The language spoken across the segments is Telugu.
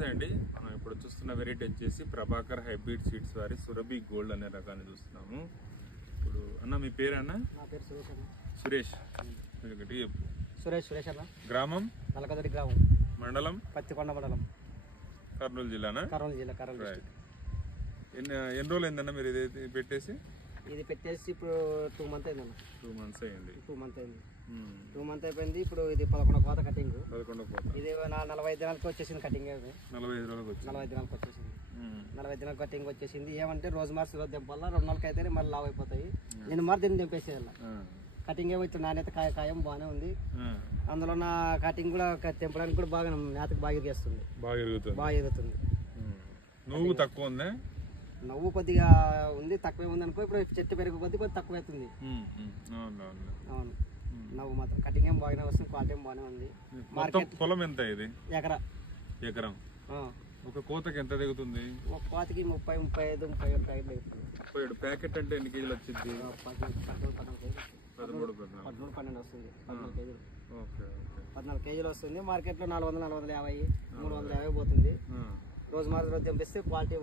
నమస్తే అండి. మనం ఇప్పుడు చూస్తున్న వెరైటీ వచ్చేసి ప్రభాకర్ హైబ్రిడ్ సీడ్స్ వారి సురభి గోల్డ్ అనే రకాన్ని చూస్తున్నాము. ఇప్పుడు అన్న మీ పేరు అన్న? నా పేరు సురేష్ అన్న. సురేష్. సురేష్ అన్న. గ్రామం? నలకదరి గ్రామం. మండలం? పత్తికొండ మండలం, కర్నూలు జిల్లానా? కర్నూలు జిల్లా, కర్నూలు డిస్ట్రిక్ట్. ఎన్ని రోజులు అయిందన్న మీరు ఇది పెట్టేసి? ఇది పెట్టేసి ఇప్పుడు 2 months అయిందన్న. 2 months అయింది. 2 months అయింది. 2 months అయిపోయింది. ఇప్పుడు ఇది 11వ కోత కటింగ్. 11వ కోత. ఇది 45 దినాలకు వచ్చేసింది కటింగ్. 45 రోజులకు వచ్చింది. 45 దినాలకు వచ్చేసింది. 45 దినాలకు కటింగ్ వచ్చేసింది. ఏమంటే రోజు మార్చి రోజు దెబ్బ 2 నెలలకి అయితే మళ్ళీ లావ్ అయిపోతాయి. నేను మరి దీన్ని దింపేసేయాల. కటింగ్ ఏమో ఇట్లా నాణ్యత కాయం బాగానే ఉంది. అందులో నా కటింగ్ కూడా తెంపడానికి కూడా బాగా మేతకు బాగా ఇరిగేస్తుంది. బాగా ఎరుగుతుంది. నువ్వు తక్కువ ఉందా? నవ్వు కొద్దిగా ఉంది, తక్కువే ఉంది అనుకో. ఇప్పుడు చెట్టు పెరుగు కొద్ది తక్కువ అవుతుంది. అవును, నవ్వు మాత్రం కటింగ్ ఏం బాగానే వస్తుంది, క్వాలిటీ ఏం బాగానే ఉంది. మార్కెట్ పొలం ఎంత ఇది? ఎకరం. ఆ, ఒక కోతకి ఎంత దిగుతుంది? ఒక కోతకి 30, 35, 37 ప్యాకెట్లు దిగుతుంది. 37 ప్యాకెట్ అంటే ఎన్ని కేజీలు వచ్చింది? 13, 12 వస్తుంది. 14 కేజీలు. 14 కేజీలు వస్తుంది. మార్కెట్లో 400, 450, 350 పోతుంది. రోజు మార్చి రోజు తెంపిస్తే క్వాలిటీ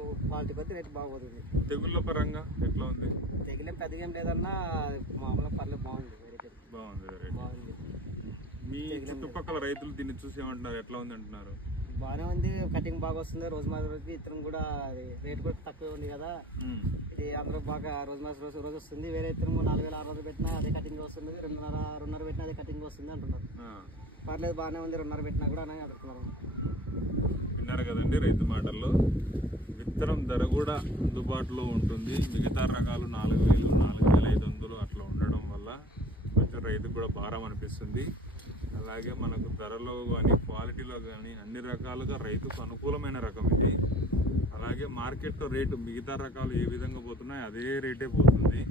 కొద్ది రేటు బాగుపోతుంది. తెగుళ్ళ పరంగా ఎట్లా ఉంది? తెగిలేం పెద్దగా ఏం లేదన్నా, మామూలుగా పర్లేదు, బాగుంది. బాగుంది. మీ చుట్టుపక్కల రైతులు దీన్ని చూసి ఏమంటున్నారు, ఎట్లా ఉంది అంటున్నారు? బాగానే ఉంది, కటింగ్ బాగా వస్తుంది. రోజు మార్చి రోజుకి ఇతరం కూడా రేట్ కూడా తక్కువ ఉంది కదా. ఇది అందరూ బాగా రోజు మార్చి రోజు వస్తుంది. వేరే ఇతరం 4,600 పెట్టినా అదే కటింగ్ వస్తుంది, 2.5 పెట్టినా అదే కటింగ్ వస్తుంది అంటున్నారు. పర్లేదు, బాగానే ఉంది. 2.5 పెట్టినా కూడా అని అడుగుతున్నారు. విన్నారు కదండి రైతు మాటల్లో. విత్తనం ధర కూడా అందుబాటులో ఉంటుంది. మిగతా రకాలు 4,000, 4,500 అట్లా ఉండడం వల్ల కొంచెం రైతుకు కూడా భారం అనిపిస్తుంది. అలాగే మనకు ధరలో కానీ క్వాలిటీలో కానీ అన్ని రకాలుగా రైతుకు అనుకూలమైన రకం ఇది. అలాగే మార్కెట్లో రేటు మిగతా రకాలు ఏ విధంగా పోతున్నాయో అదే రేటే పోతుంది.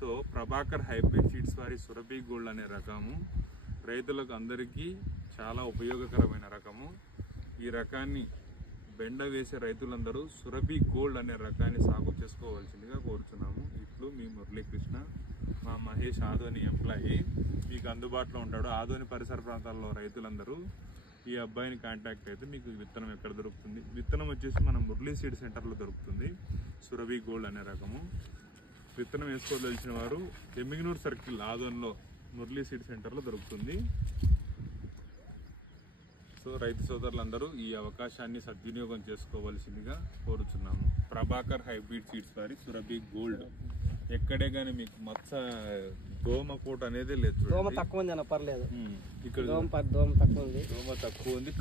సో ప్రభాకర్ హైబ్రిడ్ సీడ్స్ వారి సురభి గోల్డ్ అనే రకము రైతులకు అందరికీ చాలా ఉపయోగకరమైన రకము. ఈ రకాన్ని బెండ వేసే రైతులందరూ సురభి గోల్డ్ అనే రకాన్ని సాగు చేసుకోవాల్సిందిగా కోరుచున్నాము. ఇట్లు మీ మురళీకృష్ణ, మా మహేష్ ఆదోని ఎంప్లాయీ మీకు అందుబాటులో ఉంటాడు. ఆదోని పరిసర ప్రాంతాల్లో రైతులందరూ ఈ అబ్బాయిని కాంటాక్ట్ అయితే మీకు విత్తనం ఎక్కడ దొరుకుతుంది? విత్తనం వచ్చేసి మన మురళీ సీడ్ సెంటర్లో దొరుకుతుంది. సురభి గోల్డ్ అనే రకము విత్తనం వేసుకోదలిచిన వారు ఎమ్మిగనూరు సర్కిల్ ఆదోన్లో మురళీ సీడ్ సెంటర్లో దొరుకుతుంది. సో రైతు సోదరులందరూ ఈ అవకాశాన్ని సద్వినియోగం చేసుకోవాల్సిందిగా కోరుచున్నాము. ప్రభాకర్ హైబ్రిడ్ సీడ్స్ వారి సురభి గోల్డ్. ఎక్కడే గానీ మీకు దోమ కోట అనేది లేదు. దోమ తక్కువ ఉంది అన్న, పర్లేదు. ఇక్కడ దోమ తక్కువ ఉంది.